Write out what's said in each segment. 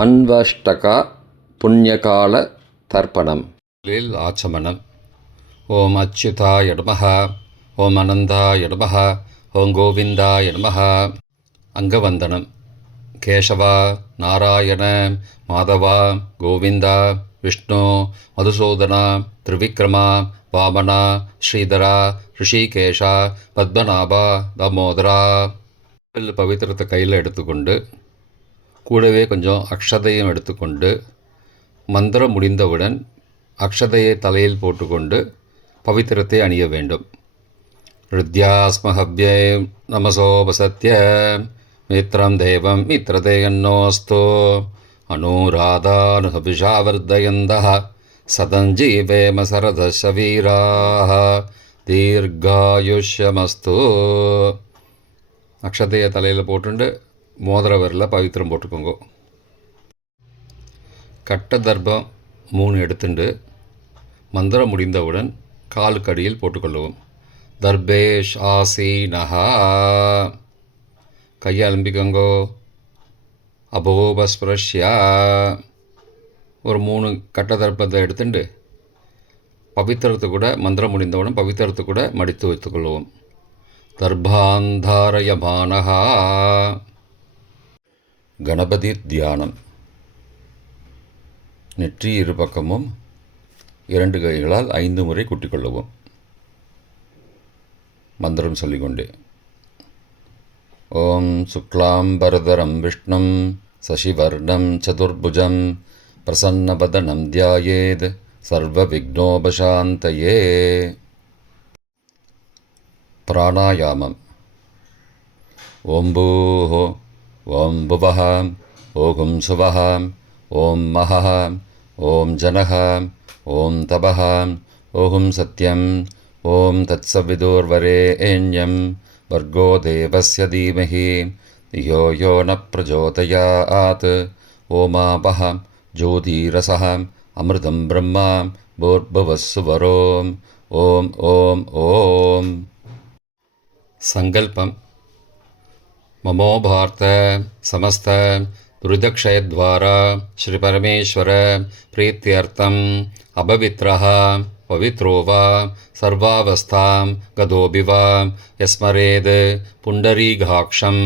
அன்வஷ்டகா புண்ணியகால தர்ப்பணம். ஆச்சமனம். ஓம் அச்சுதாய நமஹ, ஓம் அனந்தாய நமஹ, ஓம் கோவிந்தாய நமஹ. அங்கவந்தனம். கேசவா, நாராயண, மாதவா, கோவிந்தா, விஷ்ணு, மதுசூதனா, திரிவிக்ரமா, வாமனா, ஸ்ரீதரா, ரிஷிகேஷா, பத்மநாபா, தாமோதரா. பவித்திரத்தை கையில் எடுத்துக்கொண்டு கூடவே கொஞ்சம் அக்ஷதையும் எடுத்துக்கொண்டு மந்திரம் முடிந்தவுடன் அக்ஷதையை தலையில் போட்டுக்கொண்டு பவித்திரத்தை அணிய வேண்டும். ருத்யாஸ்மஹவ்யே நமசோபசத்ய மித்ரம் தேவம் மித்ரதேயன்னோஸ்தோ அனுராதானுஹபிஷாவர்தயந்தः சதஞ்சீவேம சரதசவீராः தீர்காயுஷ்யமஸ்து. அக்ஷதையை தலையில் போட்டுண்டு மோதிர விரலில் பவித்திரம் போட்டுக்கோங்க. கட்ட தர்ப்பம் 3 எடுத்துண்டு மந்திரம் முடிந்தவுடன் காலுக்கடியில் போட்டுக்கொள்ளவும். தர்பேஷ் ஆசீனஹா. கையை அலம்பிக்கோங்கோ. அபோபஸ்பிரஷ்யா. ஒரு 3 கட்ட தர்ப்பத்தை எடுத்துட்டு பவித்திரத்தை கூட மந்திரம் முடிந்தவுடன் பவித்திரத்தை கூட மடித்து வைத்துக்கொள்வோம். தர்பாந்தாரயமானஹா. கணபதி தியானம். நெற்றி இரு பக்கமும் 2 கைகளால் 5 முறை குட்டிக்கொள்ளவும். மந்திரம் சொல்லிக்கொண்டே. ஓம் சுக்லாம்பரதரம் விஷ்ணும் சசிவர்ணம் சதுர்புஜம் பிரசன்னவதனம் தியாயேத் சர்வவிக்னோபசாந்தயே. பிராணாயாமம். ஓம் பூஹ, ஓம் புவஹ, ஓம் சுவஹ, ஓம் மஹஹ, ஓம் ஜனஹ, ஓம் தபஹ, ஓம் சத்யம், ஓம் தத்சவிதுர்வரேண்யம் வர்கோ தேவஸ்ய தீமஹி தியோ யோ ந பிரச்சோதயாத். ஓமாபஹ ஜோதிரசஹ அமிர்தம் பிரம்மா பூர்புவஸ்ஸுவரோம். ஓம் ஓம் ஓம். சங்கல்பம். மமோ பார்த்த சமஸ்த துரிதக்ஷயத்வாரா ஸ்ரீ பரமேஸ்வர பிரீத்தியர்த்தம் அபவித்ரஹ பவித்ரோ வா சர்வாவஸ்தாம் கதோபி வா யஸ்மரேத் புண்டரீகாக்ஷம்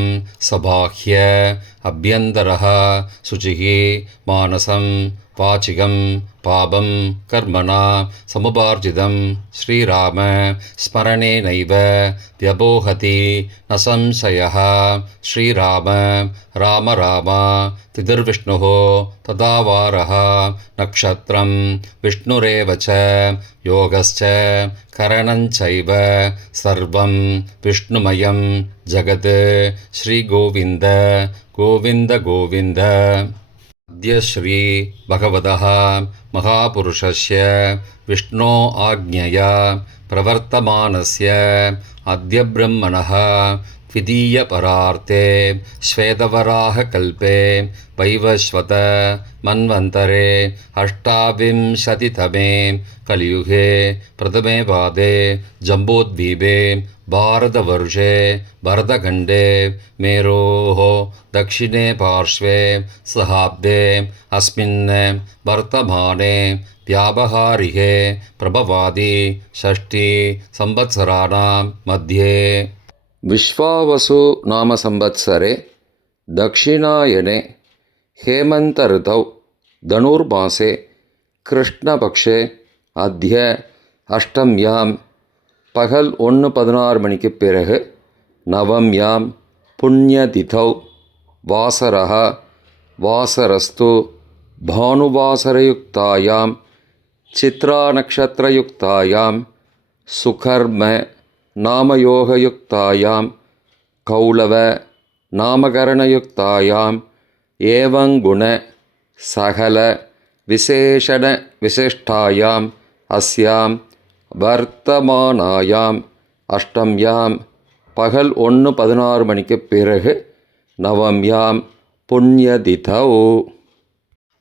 சபாஹ்ய அப்யந்தரஹ சுச்சிः மானசம் வாச்சிகம் பாபம் கர்மணா சமுபார்ஜிதம் ஸ்ரீராம ஸ்மரணேனைவ வ்யபோஹதி ந சம்சயः. ஸ்ரீராம ராம ராம திதிர்விஷ்ணுः ததாவாரः நக்ஷத்ரம் விஷ்ணுரேவ ச யோகஸ்ச கரணஞ்சைவ சர்வம் விஷ்ணுமயம் ஜகத். ஸ்ரீகோவிந்த கோவிந்த கோவிந்த. அத்ய ஸ்ரீ பகவதः மகாபுருஷஸ்ய விஷ்ணோ ஆக்ஞயா பிரவர்த்தமானஸ்ய அத்ய பிரம்மணः த்விதீய பரார்த்தே ஸ்வேதவராக கல்பே வைவஸ்வத மன்வந்தரே அஷ்டாவிம்சதிதமே கலியுகே பிரதமே பாதே ஜம்போத்வீபே பாரதவர்ஷே பரதகண்டே மேரோः दक्षिणे पार्श्वे सहाब्दे अस्मिन् वर्तमाने व्यावहारिके प्रभवादि षष्ठी संवत्सराणां मध्ये विश्वावसु नाम संवत्सरे दक्षिणायने हेमंत ऋतौ धनुर्मासे कृष्णपक्षे अद्य अष्टम्यां पगल 1:16 மணிக்கு பிறகு நவம்யாம் புண்ணியதிதௌ வாசரः வாசரஸ்து பானுவாசரயுக்தாயாம் சித்ராநக்ஷத்ரயுக்தாயாம் சுகர்ம நாமயோகயுக்தாயாம் கௌளவ நாமகரணயுக்தாயாம் ஏவங்குண சகல விசேஷண விசிஷ்டாயாம் அஸ்யாம் வர்த்தமானாயாம் அஷ்டம்யாம் பகல் 1:16 மணிக்கு பிறகு நவம்யாம் புண்ணியதிதௌ.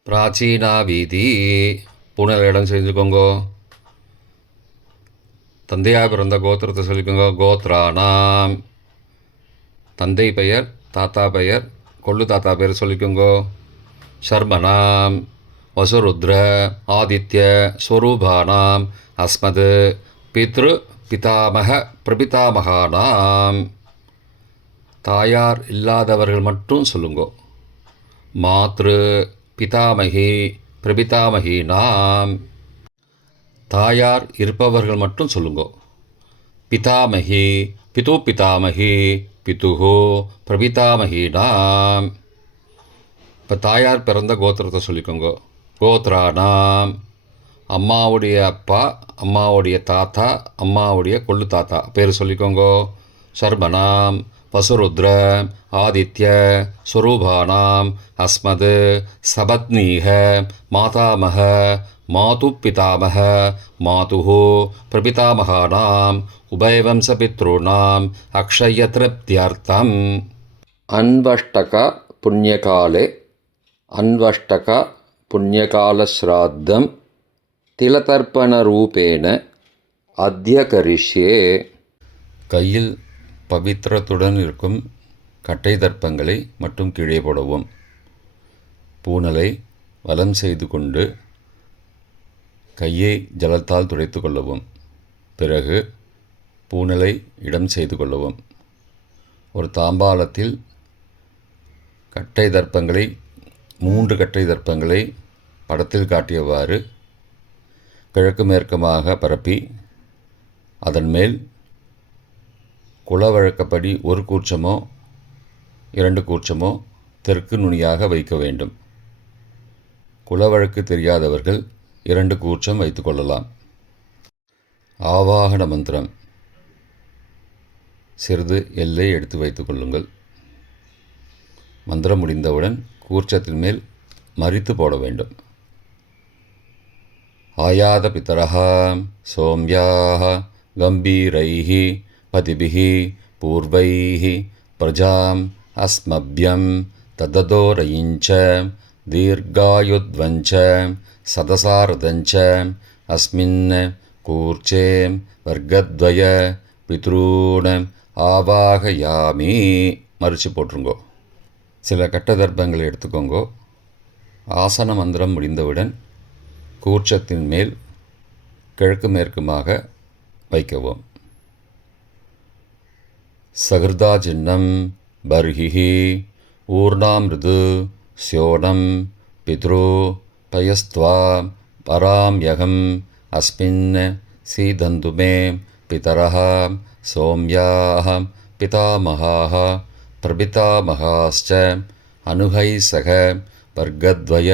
பிராச்சீனா வீதி. பூனல் இடம் செஞ்சுக்கோங்கோ. தந்தையாக பிறந்த கோத்திரத்தை சொல்லிக்கோங்க. கோத்ரானாம். தந்தை பெயர், தாத்தா பெயர், கொள்ளு தாத்தா பெயர் சொல்லிக்கோங்கோ. சர்மணாம் வசுருத்ர ஆதித்ய ஸ்வரூபானாம் அஸ்மத் பித்ரு பிதாமக பிரபிதாமகானாம். தாயார் இல்லாதவர்கள் மட்டும் சொல்லுங்கோ. மாத்ரு பிதாமகி பிரபிதாமகீனாம். தாயார் இருப்பவர்கள் மட்டும் சொல்லுங்கோ. பிதாமகி பிது பிதாமகி பிதுஹோ பிரபிதாமகீனாம். இப்போ தாயார் பிறந்த கோத்திரத்தை சொல்லிக்கோங்க. கோத்ரானாம், அம்மாவுடைய அப்பா, அம்மாவுடைய தாத்தா, அம்மாவுடைய கொள்ளு தாத்தா பேர் சொல்லிக்கோங்க. சர்மனாம் வசுருத்ர ஆதித்ய ஸ்வரூபானாம் அஸ்மத் சபத்னீக மாதாமக மாது பிதாமக மாதுஹோ பிரபிதாமகானாம் உபயவம்சபித்ருணாம் அக்ஷய திருப்தியர்த்தம். அன்வஷ்டக புண்ணியகாலே அன்வஷ்டக புண்ணியகாலஸ்ராத்தம் திலதர்ப்பணரூபேண அத்ய கரிஷ்யே. கையில் பவித்திரத்துடன் இருக்கும் கட்டை தர்ப்பங்களை மட்டும் கீழே போடவும். பூனலை வலம் செய்து கொண்டு கையை ஜலத்தால் துடைத்து கொள்ளவும். பிறகு பூனலை இடம் செய்து கொள்ளவும். ஒரு தாம்பாளத்தில் கட்டை தர்ப்பங்களை 3 கட்டை தர்ப்பங்களை படத்தில் காட்டியவாறு கிழக்கு மேற்குமாக பரப்பி அதன் மேல் குலவழக்கப்படி 1 கூர்ச்சமோ 2 கூர்ச்சமோ தெற்கு நுனியாக வைக்க வேண்டும். குலவழக்கு தெரியாதவர்கள் 2 கூர்ச்சம் வைத்து கொள்ளலாம். ஆவாகன மந்திரம் சிறிது எல்லை எடுத்து வைத்துக் கொள்ளுங்கள். மந்திரம் முடிந்தவுடன் கூர்ச்சத்தின் மேல் மரித்து போட வேண்டும். ஆயாத பிதரஹா சோம்யாஹ கம்பீரைஹி பதிபிஹி பூர்வைஹி பிரஜாம் அஸ்மப்யம் தததோரயிஞ்ச தீர்காயுத்வஞ்ச சதசாரதஞ்ச அஸ்மின் கூர்ச்சே வர்க்கத்வய பித்ரூண ஆவாகயாமி. மறித்து போட்டுருங்கோ. சில கட்ட தர்ப்பங்களை எடுத்துக்கோங்கோ. ஆசன மந்திரம் முடிந்தவுடன் கூர்ச்சத்தின் மேல் கிழக்கு மேற்குமாக வைக்கவும். சகிருதா சின்னம் பர்ஹிஹி ஊர்ணாமிருது ஸ்யோனம் பித்ரு பயஸ்த்வா பராம்யகம் அஸ்மின் சீதந்துமே பிதரஹ சோம்யாஹ பிதாமகாஹ பிரபிதாமகாஸ்ச அனுகை சக வர்க்கத்வய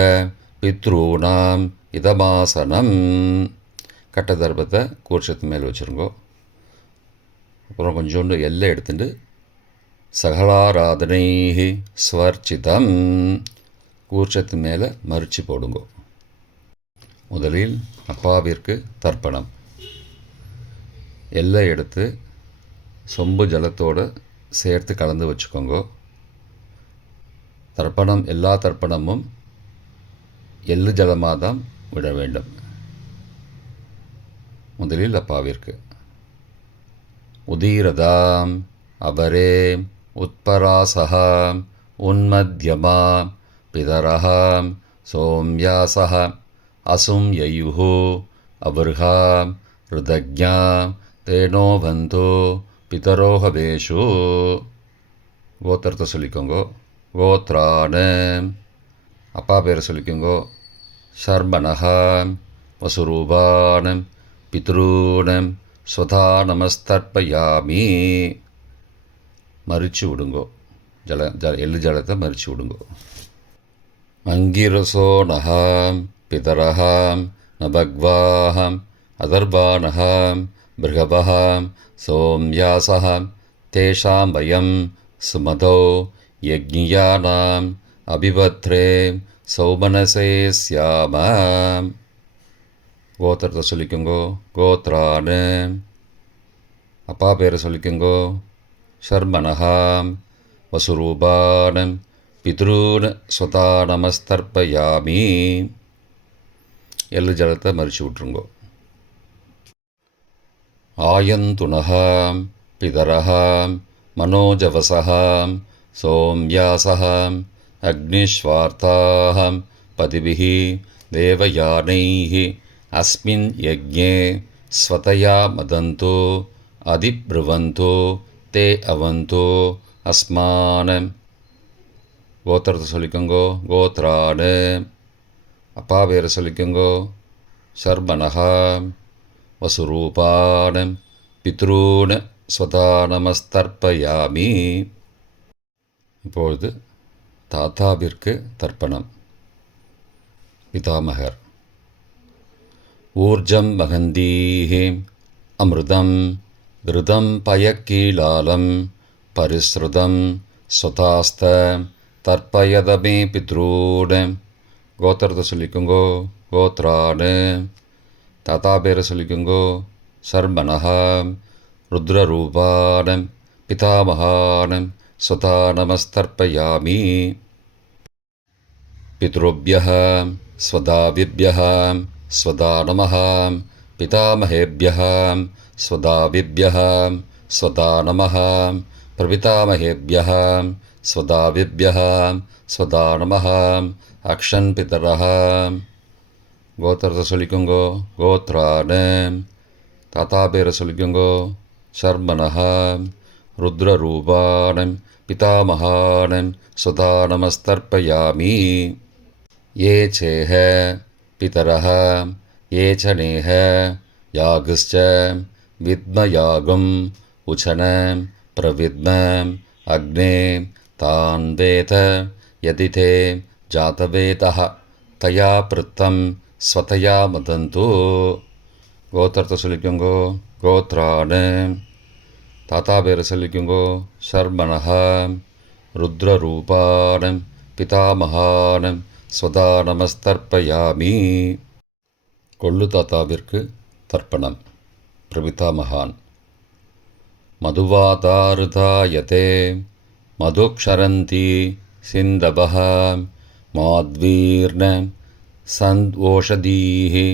பித்ரூணாம் இதமாசனம். கட்ட தர்ப்பத்தை கூர்ச்சத்து மேல் வச்சுருங்கோ. அப்புறம் கொஞ்சோண்டு எல்லை எடுத்துட்டு சகலாராதனை ஸ்வர்ச்சிதம் கூர்ச்சத்து மேலே மறித்து போடுங்கோ. முதலில் அப்பாவிற்கு தர்ப்பணம். எல்லை எடுத்து சொம்பு ஜலத்தோடு சேர்த்து கலந்து வச்சுக்கோங்க. தர்ப்பணம் எல்லா தர்ப்பணமும் எள்ளு ஜலமாக தான் விட வேண்டும். முதலில் அப்பாவிற்கு உதீரதாம் அபரே உத்பராசஹா உன்மத்யமா பிதரஹா சோம்யாசஹ அசும் யயுஹு அபர்ஹா ருதக்ஞா தேனோ பந்தோ பிதரோஹவேஷு. கோத்திரத்தை சொல்லிக்கோங்கோ. கோத்ரான அப்பா பேரை சொல்லிக்கோங்கோ. சர்மணஹா வசுரூபான பித்ரூணம் ஸ்வதா நமஸ்தர்ப்பயாமி. மறித்து விடுங்கோ. எள்ளு ஜலத்தை மறித்து விடுங்கோ. அங்கிரசோ நகாம் பிதரஹாம் நபக்வாஹாம் அதர்பானஹாம் பிருகபஹாம் சோம்யாசஹாம் தேஷாம் வயம் சுமதோ யக்ஞியானாம் அபிபத்ரே சௌமனசே ஸ்யாமாம். கோத்திரத்தை சொல்லிக்கோங்கோ. கோத்ரான அப்பா பேரை சொல்லிக்கோங்கோ. சர்மணஹாம் வசுரூபானம் பித்ரூன் ஸ்வதா நமஸ்தர்ப்பயாமி. எள்ளு ஜலத்தை மறித்து விட்ருங்கோ. ஆயந்துனஹாம் பிதரஹாம் மனோஜவசஹாம் சோம்யாசஹாம் அக்னிஸ்வார்த்தாஹம் பதிபிः தேவயானைः அஸ்மின் யஜ்ஞே ஸ்வதயா மதந்தோ அதிப்ருவந்தோ தே அவந்தோ அஸ்மான. கோத்திரத்தை சொல்லிக்கோங்கோ. கோத்ரானு. அப்பா பேரை சொல்லிக்கோங்கோ. சர்மனஹா. வசுரூபான பித்ரூன ஸ்வதா நமஸ்தர்ப்பயாமி. இப்பொழுது தாத்தாவிற்கு தர்ப்பணம். பிதாமகர். ஊர்ஜம் வகந்தீஹி அமிர்தம் கிருதம் பயக்கீலாலம் பரிஸ்ருதம் ஸ்வதாஸ்த தர்ப்பயதமே பித்ரூன. கோத்திரத்தை சொல்லிக்கோங்கோ. கோத்ரானு. தாத்தா பேரை சொல்லிக்கோங்கோ. சர்மனஹா. ருத்ரரூபானம் பிதாமகானம் ஸ்வதா நமஸ்தர்ப்பயாமி. பித்ருभ्यः ஸ்வதாவிभ्यः ஸ்வதா நமः. பிதாமகேभ्यः ஸ்வதாவிभ्यः ஸ்வதா நமः. பிரபிதாமகேभ्यः ஸ்வதாவிभ्यः ஸ்வதா நமः. அக்ஷன் பிதரः. கோத்திரத்தை சொல்லிக்கோங்கோ. கோத்ரானு. தாத்தா பேரை சொல்லிக்கோங்கோ. சர்மனஹா. ருத்ரரூபானம் பிதாமகானம் ஸ்வதா நமஸ்தர்ப்பயாமி. ये चेह पितरः ये च नेह यागश्च विद्मयागम् उचन प्रविद्म अग्ने तान् वेद यदि ते जातवेदः तया पृत्तं स्वतया मदन्तु. கோத்திரத்தை சொல்லிக்கோங்கோ. கோத்ரானு. தாத்தா பேரை சொல்லிக்கோங்கோ. சர்மனஹா. ருத்ரரூபானம் பிதாமகானம் ஸ்வதா நமஸ்தர்ப்பயாமி. கொள்ளு தாத்தாவிற்கு தர்ப்பணம். பிரபிதாமகான். மதுவாதாருதாயதே மதுக்ஷரந்தி சிந்தபஹ மாத்வீர்ண சந்த்வோஷதீஹி.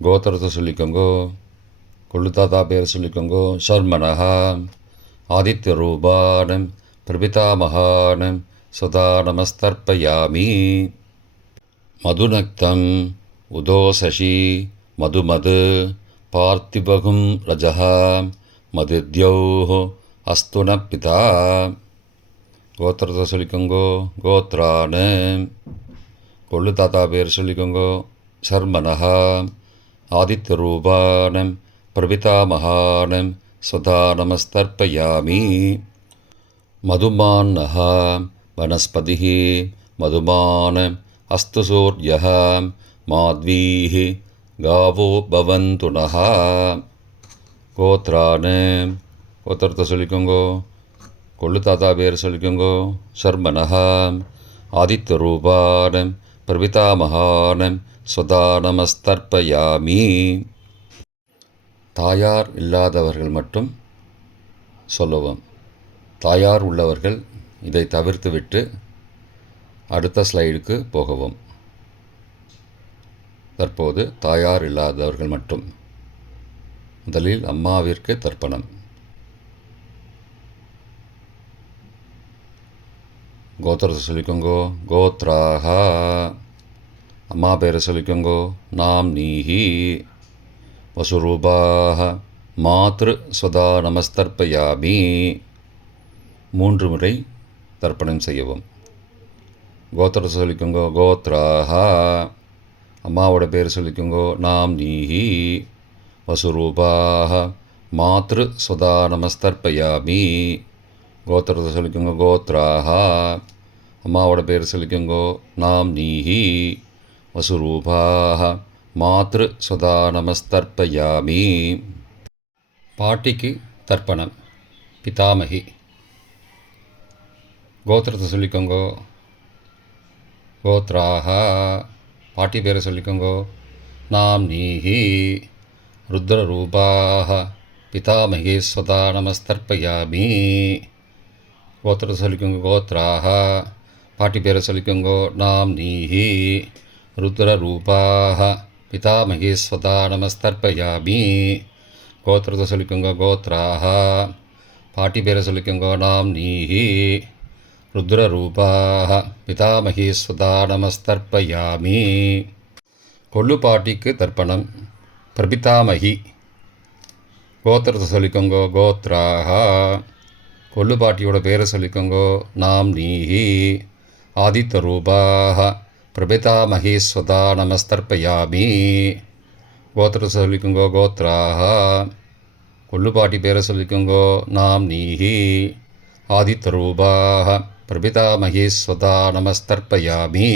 கோத்திரத்தை சொல்லிக்கோங்கோ. கொள்ளு தாத்தா பேர் சொல்லிக்கோங்கோ. சர்மனஹா. ஆதித்யரூபானம் பிரபிதாமகானம் ஸ்வதா நமஸ்தர்ப்பயாமி. மதுநக்தம் உதோசசி மதுமது பார்த்திபகும் ரஜः மதுத்யோः அஸ்துன பிதா. கோத்திரத்தை சொல்லிக்கோங்கோ. கோத்ரானு. கொள்ளு தாத்தா பேர் சொல்லிக்கோங்கோ. சர்மனஹா. ஆதித்யரூபானம் பிரபிதாமகானம் ஸ்வதா நமஸ்தர்ப்பயாமி. மதுமான்னः वनस्पतिः मधुमान् अस्तु सूर्यः माध्वीः गावो भवन्तु नः. கோத்ரானு. கோத்திரத்தை சொல்லிக்கோங்கோ. கொள்ளு தாத்தா பேர் சொல்லிக்கோங்கோ. சர்மனஹா. ஆதித்யரூபானம் பிரபிதாமகானம் ஸ்வதா நமஸ்தர்ப்பயாமி. தாயார் இல்லாதவர்கள் மட்டும் சொல்லவும். தாயார் உள்ளவர்கள் இதை தவிர்த்துவிட்டு அடுத்த ஸ்லைடுக்கு போகவும். தற்போது தாயார் இல்லாதவர்கள் மட்டும். முதலில் அம்மாவிற்கு தர்ப்பணம். கோத்திரத்தை சொல்லிக்கோங்கோ. கோத்ராஹா. அம்மா பேரை சொல்லிக்கோங்கோ. நாம் நீஹி. வசுரூபாஹ மாத்ரு ஸ்வதா நமஸ்தர்ப்பயாமி. 3 முறை தர்ப்பணம் செய்யவும். கோத்திரத்தை சொல்லிக்கோங்கோ. கோத்ராஹா. அம்மாவோட பேர் சொல்லிக்கோங்கோ. நாம் நீஹி. வசுரூபாஹ மாத்ரு ஸ்வதா நமஸ்தர்ப்பயாமி. கோத்திரத்தை சொல்லிக்கோங்கோ. கோத்ராஹா. அம்மாவோட பேர் சொல்லிக்கோங்கோ. நாம் நீஹி. வசுரூபாஹ மாத்ரு ஸ்வதா நமஸ்தர்ப்பயாமி. பாட்டிக்கு தர்ப்பணம். பிதாமகி. கோத்திரத்தை சொல்லிக்கோங்கோ. கோத்ராஹா. பாட்டி பேரை சொல்லிக்கோங்கோ. நாம் நீஹி. ருத்ரரூபாஹ பிதாமகி ஸ்வதா நமஸ்தர்ப்பயாமி. கோத்திரத்தை சொல்லிக்கோங்கோ. கோத்ராஹா. பாட்டி பேரை சொல்லிக்கோங்கோ. நாம் நீஹி. ருத்ரரூபாஹ பிதாமகி ஸ்வதா நமஸ்தர்ப்பயாமி. கோத்திரத்தை சொல்லிக்கோங்கோ. கோத்ராஹா. பாட்டி பேரை சொல்லிக்கோங்கோ. நாம் நீஹி. ருத்ரரூபாः பிதாமகீஸ்வதா நமஸ்தர்ப்பயாமி. கொள்ளுப்பாட்டிக்கு தர்ப்பணம். பிரபிதாமகி கோத்திரத்தை சொல்லிக்கோங்கோ. கோத்ராக கொள்ளுப்பாட்டியோட பேரை சொல்லிக்கோங்கோ. நாம் நீஹி. ஆதித்தரூபாக பிரபிதாமகீஸ்வதா நமஸ்தர்ப்பயாமி. கோத்திரத்தை சொல்லிக்கோங்கோ. கோத்ராக கொள்ளுப்பாட்டி பேரை சொல்லிக்கோங்கோ. நாம் நீஹி. ஆதித்தரூபாக பிரபிதாமகீஸ்வதா நமஸ்தர்ப்பயாமி.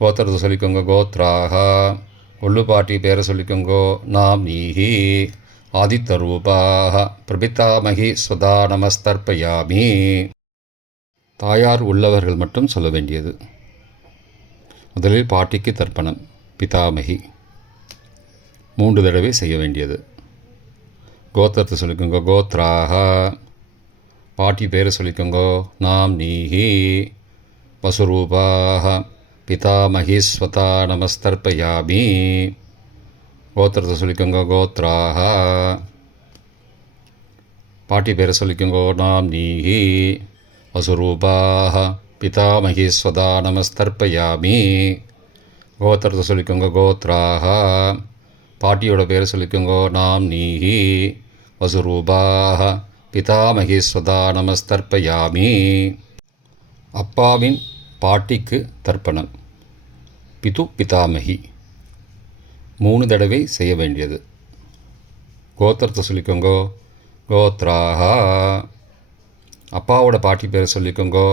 கோத்திரத்தை சொல்லிக்கோங்க. கோத்ராக கொள்ளுப்பாட்டி பேரை சொல்லிக்கோங்கோ. நாம் நீஹி. ஆதித்தரூபாக பிரபிதாமகீஸ்வதா நமஸ்தர்ப்பயாமி. தாயார் உள்ளவர்கள் மட்டும் சொல்ல வேண்டியது. முதலில் பாட்டிக்கு தர்ப்பணம். பிதாமகி 3 தடவை செய்ய வேண்டியது. கோத்திரத்தை சொல்லிக்கோங்க. கோத்ராக பாட்டி பேரை சொல்லிக்கோங்கோ. நாம் நீஹி. வசுரூபாக பிதாமகீஸ்வதா நமஸ்தர்ப்பயாமி. கோத்திரத்தை சொல்லிக்கோங்க. கோத்ராக பாட்டி பேரை சொல்லிக்கோங்கோ. நாம் நீஹி. வசுரூபாக பிதாமகீஸ்வதா நமஸ்தர்ப்பயாமி. கோத்திரத்தை சொல்லிக்கோங்க. கோத்ராக பாட்டியோட பேரை சொல்லிக்கோங்கோ. நாம் நீஹி. வசுரூபாக பிதாமகீஸ்வதா நமஸ்தர்ப்பயாமி. அப்பாவின் பாட்டிக்கு தர்ப்பணம். பிது பிதாமகி 3 தடவை செய்ய வேண்டியது. கோத்திரத்தை சொல்லிக்கோங்கோ. கோத்ராக அப்பாவோட பாட்டி பேரை சொல்லிக்கோங்கோ.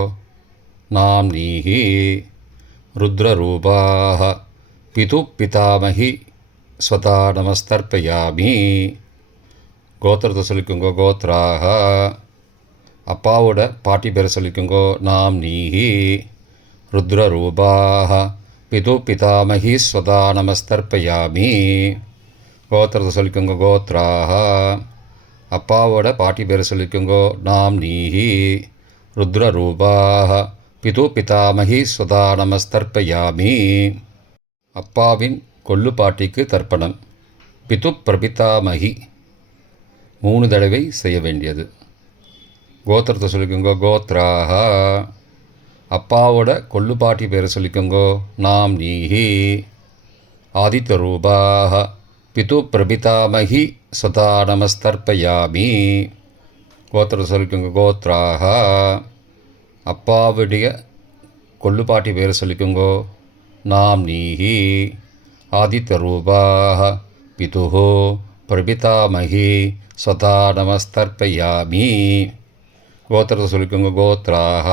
நாம் நீஹி. ருத்ரரூபாக பிது பிதாமகி ஸ்வதா நமஸ்தர்ப்பயாமி. கோத்திரத்தை சொல்லிக்கோங்கோ. கோத்ராக அப்பாவோட பாட்டி பேரை சொல்லிக்கோங்கோ. நாம் நீஹி. ருத்ரரூபாக பிது பிதாமகி ஸ்வதா நமஸ்தர்ப்பயாமி. கோத்திரத்தை சொல்லிக்கோங்க. கோத்ராக அப்பாவோட பாட்டி பேரை சொல்லிக்கோங்கோ. நாம் நீஹி. ருத்ரரூபாக பிது பிதாமகி ஸ்வதா நமஸ்தர்ப்பயாமி. அப்பாவின் கொள்ளுப்பாட்டிக்கு தர்ப்பணம். பிது பிரபிதாமகி 3 தடவை செய்ய வேண்டியது. கோத்திரத்தை சொல்லிக்கோங்கோ. கோத்ராக அப்பாவோட கொள்ளுப்பாட்டி பேரை சொல்லிக்கோங்கோ. நாம் நீஹி. ஆதித்தரூபாக பிது பிரபிதாமகி ஸ்வதா நமஸ்தர்ப்பயாமி. கோத்திரத்தை சொல்லிக்கோங்க. கோத்ராக அப்பாவுடைய கொள்ளுப்பாட்டி பேரை சொல்லிக்கோங்கோ. நாம் நீஹி. ஆதித்தரூபாக பிதுஹோ பிரபிதாமகி ஸ்வதா நமஸ்தர்ப்பயாமி. கோத்திரத்தை சொல்லிக்கோங்க. கோத்ராக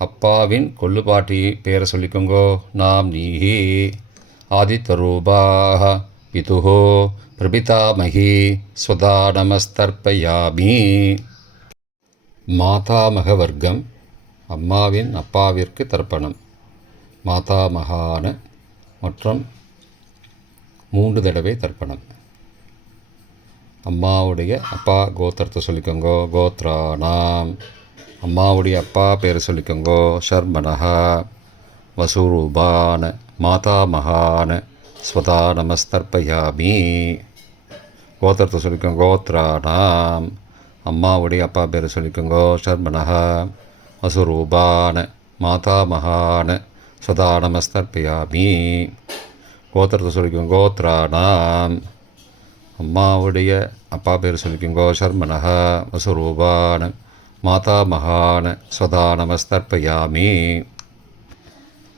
அப்பாவின் கொள்ளுப்பாட்டி பேரை சொல்லிக்கோங்கோ. நாம் நீஹி. ஆதித்தரூபாக பிதுஹோ பிரபிதாமகி ஸ்வதா நமஸ்தர்ப்பயாமி. மாதாமக வர்க்கம். அம்மாவின் அப்பாவிற்கு தர்ப்பணம். மாதாமகான மற்றும் 3 தடவை தர்ப்பணம். அம்மாவுடைய அப்பா கோத்திரத்தை சொல்லிக்கோங்கோ. கோத்ராணாம் அம்மாவுடைய அப்பா பேரை சொல்லிக்கோங்கோ. ஷர்மனஹா வசுரூபான மாதாமகான ஸ்வதா நமஸ்தர்ப்பயாமி. கோத்திரத்தை சொல்லிக்கோங்க. கோத்ராணாம் அம்மாவுடைய அப்பா பேரை சொல்லிக்கோங்கோ. ஷர்மனஹா வசுரூபான மாதாமகான ஸ்வதா நமஸ்தர்ப்பயாமி. கோத்திரத்தை சொல்லிக்கோங்க. கோத்ராணாம் அம்மாவுடைய அப்பா பேர் சொல்லிக்கோங்கோ. ஷர்மனஹா வசுரூபான மாதாமகான ஸ்வதா நமஸ்தர்ப்பயாமி.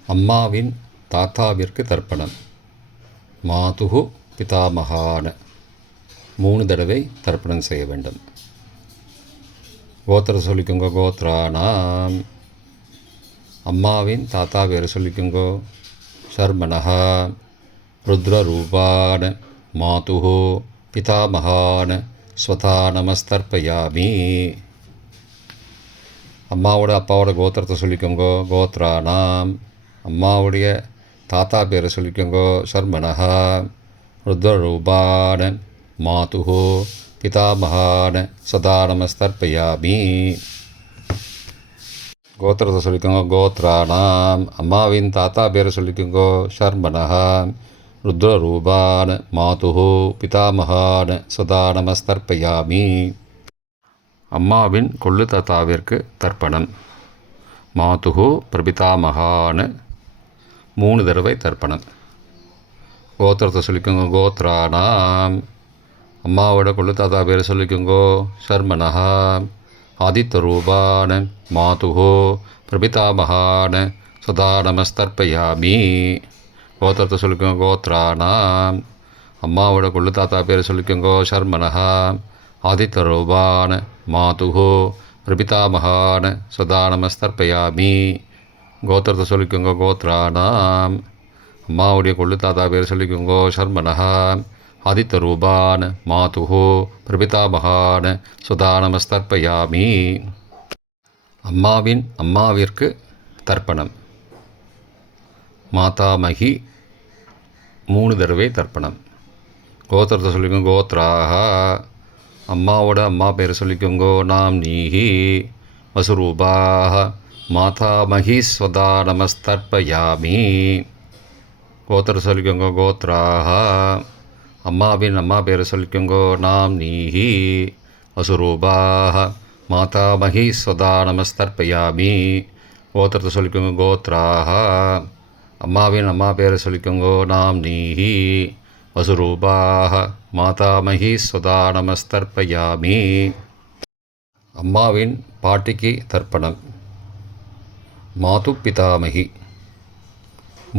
அம்மாவின் தாத்தாவிற்கு தர்ப்பணம். மாதுஹு பிதாமகான 3 தடவை தர்ப்பணம் செய்ய வேண்டும். கோத்திரத்தை சொல்லிக்கோங்க. கோத்ராணாம் அம்மாவின் தாத்தா பேர் சொல்லிக்கோங்கோ. ஷர்மனஹா ருத்ரரூபான மாதுஹு பிதாமகான ஸ்வதா நமஸ்தர்ப்பயாமி. அம்மாவோட அப்பாவோட கோத்திரத்தை சொல்லிக்கோங்கோ. கோத்ராணாம் அம்மாவுடைய தாத்தா பேரை சொல்லிக்கோங்கோ. ஷர்மனஹா ருத்ரரூபான மாதுஹு பிதாமகான ஸ்வதா நமஸ்தர்ப்பயாமி. கோத்திரத்தை சொல்லிக்கோங்க. கோத்ராணாம் அம்மாவின் தாத்தா பேரை சொல்லிக்கோங்கோ. ஷர்மனஹா ருத்ரரூபான மாதுஹு பிதாமகான ஸ்வதா நமஸ்தர்ப்பயாமி. அம்மாவின் கொள்ளு தாத்தாவிற்கு தர்ப்பணம். மாதுகு பிரபிதாமகான்னு 3 தடவை தர்ப்பணம். கோத்திரத்தை சொல்லிக்கோங்க. கோத்ரானாம். அம்மாவோட கொள்ளு தாத்தா பேர் சொல்லிக்கோங்கோ. சர்மனஹா. ஆதித்யரூபான் மாதுகு பிரபிதாமகான் சதா நமஸ்தர்ப்பயாமி. கோத்திரத்தை சொல்லிக்கோங்க. கோத்ரானாம். அம்மாவோட கொள்ளு தாத்தா பேர் சொல்லிக்கோங்கோ. சர்மனஹா. ஆதித்யரூபான் மாதுகு பிரபிதாமகான் சதா நமஸ்தர்ப்பயாமி. கோத்திரத்தை சொல்லிக்கோங்க. கோத்ரானாம். அம்மாவுடைய கொள்ளு தாத்தா பேர் சொல்லிக்கோங்கோ. சர்மனஹா. ஆதித்யரூபான் மாதுகு பிரபிதாமகான் சதா நமஸ்தர்ப்பயாமி. அம்மாவின் அம்மாவிற்கு தர்ப்பணம். மாதாமகி 3 தடவை தர்ப்பணம். கோத்திரத்தை சொல்லிக்கோங்க. கோத்ராக. அம்மாவோட அம்மா பேர் சொல்லிக்கோங்கோ. நாம் நீஹி வசுரூபாக மாதாமகி ஸ்வதா நமஸ்தர்ப்பயாமி. கோத்திரத்தை சொல்லிக்கோங்க. கோத்ராக. அம்மாவின் அம்மா பேர் சொல்லிக்கோங்கோ. நாம் நீஹி வசுரூபாக மாதாமகி ஸ்வதா நமஸ்தர்ப்பயாமி. கோத்திரத்தை சொல்லிக்கோங்க. கோத்ராக. அம்மாவின் அம்மா பேரை சொல்லிக்கோங்கோ. நாம் நீஹி வசுரூபாக மாதாமகி ஸ்வதா நமஸ்தர்ப்பயாமி. அம்மாவின் பாட்டிக்கு தர்ப்பணம். மாது பிதாமகி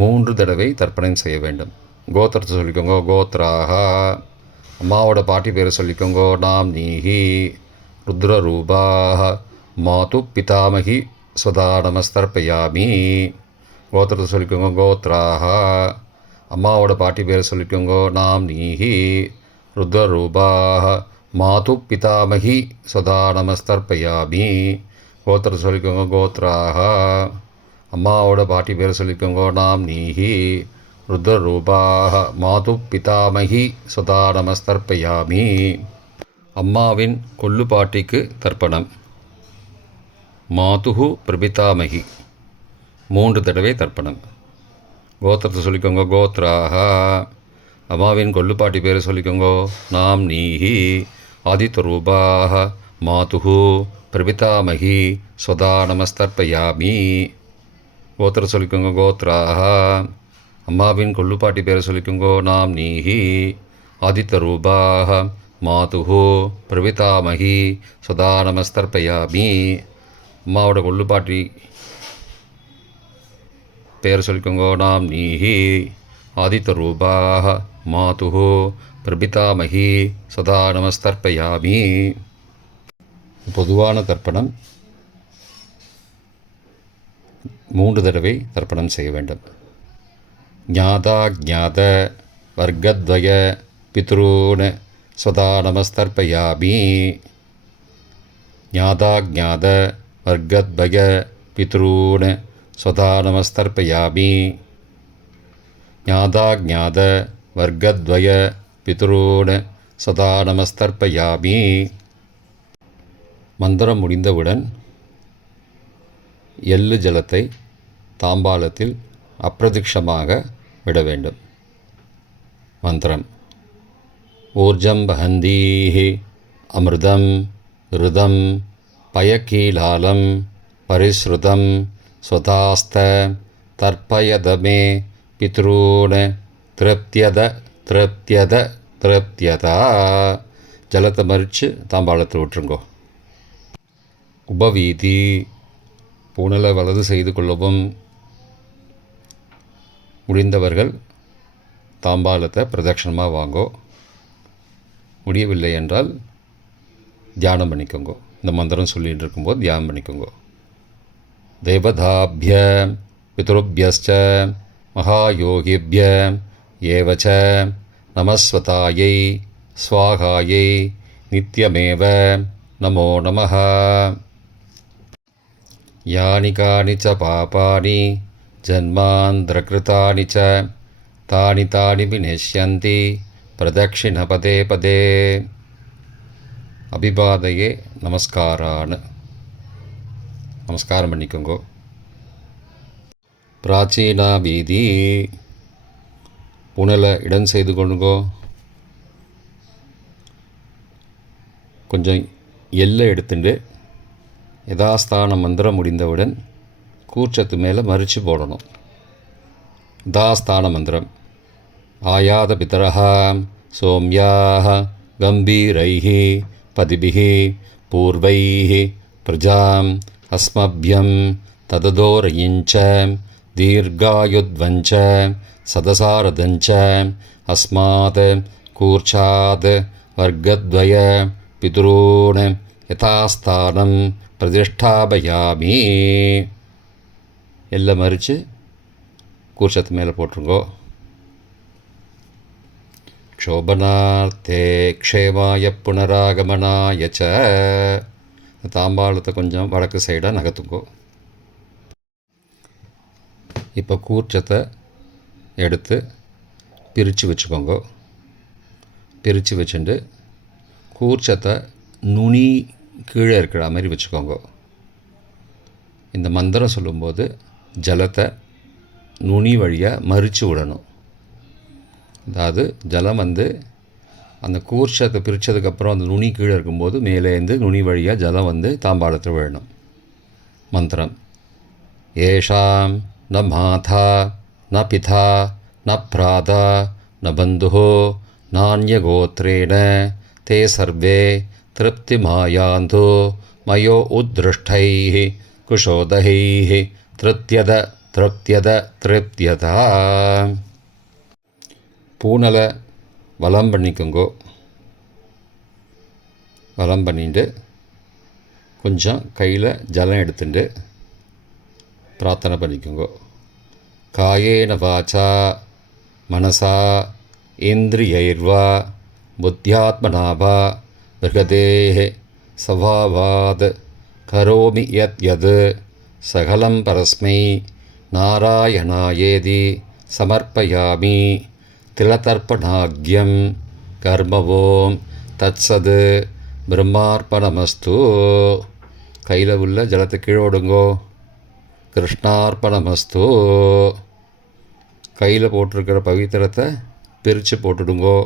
3 தடவை தர்ப்பணம் செய்ய வேண்டும். கோத்திரத்தை சொல்லிக்கோங்க. கோத்ராக. அம்மாவோட பாட்டி பேரை சொல்லிக்கோங்கோ. நாம் நீஹி ருத்ரரூபாக மாது பிதாமகி ஸ்வதா நமஸ்தர்ப்பயாமி. கோத்திரத்தை சொல்லிக்கோங்க. கோத்ராக. அம்மாவோட பாட்டி பேரை சொல்லிக்கோங்கோ. நாம் நீஹி ருத்ரரூபாக மாது பிதாமகி ஸ்வதா நமஸ்தர்ப்பயாமி. கோத்திரத்தை சொல்லிக்கோங்க. கோத்ராக. அம்மாவோட பாட்டி பேரை சொல்லிக்கோங்கோ. நாம் நீஹி ருத்ரரூபாக மாது பிதாமகி ஸ்வதா நமஸ்தர்ப்பயாமி. அம்மாவின் கொள்ளு பாட்டிக்கு தர்ப்பணம். மாதுகு பிரபிதாமகி 3 தடவை தர்ப்பணம். கோத்திரத்தை சொல்லிக்கோங்க. கோத்ராக. அம்மாவின் கொள்ளு பாட்டி பேரை சொல்லிக்கோங்கோ. நாம் நீஹி ஆதித்யரூபாக மாதுகு பிரபிதாமகி ஸ்வதா நமஸ்தர்ப்பயாமி. கோத்திரத்தை சொல்லிக்கோங்க. கோத்ராக. அம்மாவின் கொள்ளு பாட்டி பேரை சொல்லிக்கோங்கோ. நாம் நீஹி ஆதித்யரூபாக மாதுகு பிரபிதாமகி ஸ்வதா நமஸ்தர்ப்பயாமி. அம்மாவோட கொள்ளு பாட்டி பேர் சொல்லிக்கோங்கோ. நாம் நீஹி ஆதித்யரூபாக மாதுகு பிரபிதாமகி சதா நமஸ்தர்ப்பயாமி. பொதுவான தர்ப்பணம் 3 தடவை தர்ப்பணம் செய்ய வேண்டும். ஞாதா ஞாத வர்க்கத்வய பித்ரூன் ஸ்வதா நமஸ்தர்ப்பயாமி. ஞாதா ஞாத வர்க்கத்வய பித்ரூன் ஸ்வதா நமஸ்தர்ப்பயாமி. ஞாதா ஞாத வர்க்கத்வய பித்ரூன் சதா நமஸ்தர்ப்பயாமி. மந்திரம் முடிந்தவுடன் எள்ளு ஜலத்தை தாம்பாளத்தில் அப்பிரதிக்ஷமாக விட வேண்டும். மந்திரம். ஊர்ஜம் வஹந்தீஹி அமிர்தம் ருதம் பயக்கீலாலம் பரிஸ்ருதம் ஸ்வதாஸ்த தர்ப்பயதமே பித்ரூன் திருப்தியத திருப்தியத திருப்தியதா. ஜலத்தை மறித்து தாம்பாளத்தில் விட்டுருங்கோ. உபவீதி. புனலை வலது செய்து கொள்ளவும். முடிந்தவர்கள் தாம்பாளத்தை பிரதட்சணமாக வாங்கோ. முடியவில்லை என்றால் தியானம் பண்ணிக்கோங்க. இந்த மந்திரம் சொல்லிகிட்டு இருக்கும்போது தியானம் பண்ணிக்கோங்க. தேவதாபிய பித்ருபியஸ்ச மகாயோகிபிய ஏவச்ச நமஸ்வதாயை ஸ்வாகாயை நித்யமேவ நமோ நமः. யானி கானி ச பாபானி ஜன்மாந்திரகிருதானி ச தானி தானி விநஷ்யந்தி பிரதக்ஷிணபதே பதே. அபிபாதையே நமஸ்காரான்னு நமஸ்காரம் பண்ணிக்கோங்கோ. பிராச்சீனா வீதி. புனலை இடம் செய்து கொண்டுங்கோ. கொஞ்சம் எல்லை எடுத்துட்டு யதாஸ்தான மந்திரம் முடிந்தவுடன் கூர்ச்சத்து மேலே மறித்து போடணும். யதாஸ்தான மந்திரம் ஆயாத பிதரஹா சோம்யாக கம்பீரைः பதிபிः பூர்வைः பிரஜாம் அஸ்மப்யம் தததோரயிஞ்ச தீர்காயுத்வஞ்ச சதசாரதஞ்ச அஸ்மாத் கூர்ச்சாத் வர்க்கத்வய பிதுரூன் யதாஸ்தானம் பிரதிஷ்டாபயாமி. எல்லாம் மறித்து கூர்ச்சத்து மேலே போட்டுருங்கோ. க்ஷோபனார்த்தே க்ஷேமாய புனராகமனாய ச. தாம்பாளத்தை கொஞ்சம் வடக்கு சைடாக நகர்த்துங்கோ. இப்போ கூர்ச்சத்தை எடுத்து பிரித்து வச்சுக்கோங்க. பிரித்து வச்சுட்டு கூர்ச்சத்தை நுனி கீழே இருக்கிற மாதிரி வச்சுக்கோங்க. இந்த மந்திரம் சொல்லும்போது ஜலத்தை நுனி வழியாக மறித்து விடணும். அதாவது ஜலம் அந்த கூர்ச்சத்தை பிரித்ததுக்கப்புறம் அந்த நுனி கீழே இருக்கும்போது மேலேருந்து நுனி வழியாக ஜலம் தாம்பாளத்தில் விழணும். மந்திரம் ஏஷாம் ந மாதா ந பிதா ந பிராதா ந பந்துஹோ நான்யகோத்ரேண தே சர்வே திருப்திமாயாந்தோ மயோ உத்ருஷ்டைः குஷோதகைः திருப்தியத திருப்தியத திருப்தியதா. பூனலை வலம் பண்ணிக்கோங்கோ. வலம் பண்ணிட்டு கொஞ்சம் கையில் ஜலம் எடுத்துட்டு பிரார்த்தனை பண்ணிக்கோங்கோ. காயேன வாச்சா மனசா இந்திரியைர்வா புத்தியாத்மனாவா பிருகதேஹ சவாவாத் கரோமி யத் யத் சகலம் பரஸ்மை நாராயணாயேதி சமர்ப்பயாமி திலதர்ப்பணாக்யம் கர்மவோம் தத்சது பிரம்மார்ப்பணமஸ்து. கையில் உள்ள ஜலத்தை கீழோடுங்கோ. கிருஷ்ணார்ப்பணமஸ்து. கையில் போட்டிருக்கிற பவித்திரத்தை பிரித்து போட்டுடுங்கோ.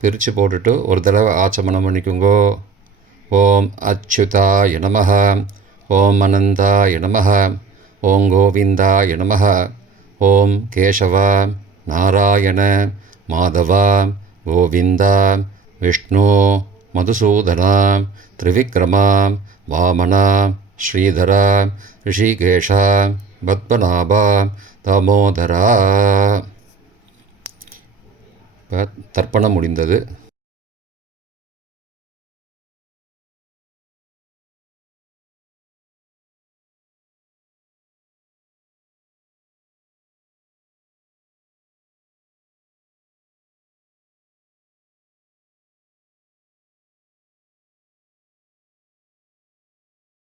பிரித்து போட்டுட்டு ஒரு தடவை ஆச்சமனம் பண்ணிக்கோங்கோ. ஓம் அச்சுதாய நமஹ, ஓம் அனந்தாய நமஹ, ஓம் கோவிந்தாய நமஹ, ஓம் கேசவா நாராயண மாதவா கோவிந்தா விஷ்ணு மதுசூதனா திரிவிக்ரமா வாமனா ஸ்ரீதரா ரிஷிகேஷா பத்மநாபா தாமோதரா. இப்போ தர்ப்பணம் முடிந்தது.